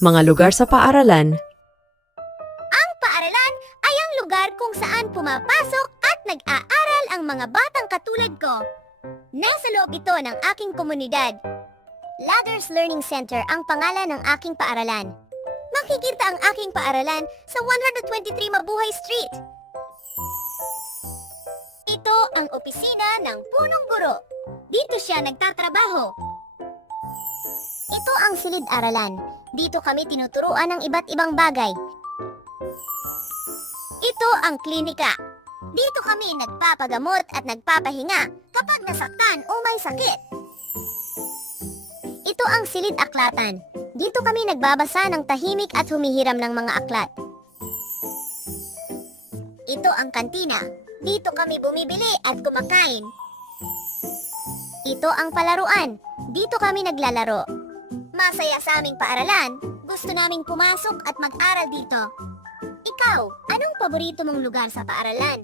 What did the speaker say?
Mga lugar sa paaralan. Ang paaralan ay ang lugar kung saan pumapasok at nag-aaral ang mga batang katulad ko. Nasa loob ito ng aking komunidad. Ladders Learning Center ang pangalan ng aking paaralan. Makikita ang aking paaralan sa 123 Mabuhay Street. Ito ang opisina ng punong guro. Dito siya nagtatrabaho. Ito ang silid-aralan. Dito kami tinuturuan ng iba't ibang bagay. Ito ang klinika. Dito kami nagpapagamot at nagpapahinga kapag nasaktan o may sakit. Ito ang silid-aklatan. Dito kami nagbabasa ng tahimik at humihiram ng mga aklat. Ito ang kantina. Dito kami bumibili at kumakain. Ito ang palaruan. Dito kami naglalaro. Masaya sa aming paaralan. Gusto naming pumasok at mag-aral dito. Ikaw, anong paborito mong lugar sa paaralan?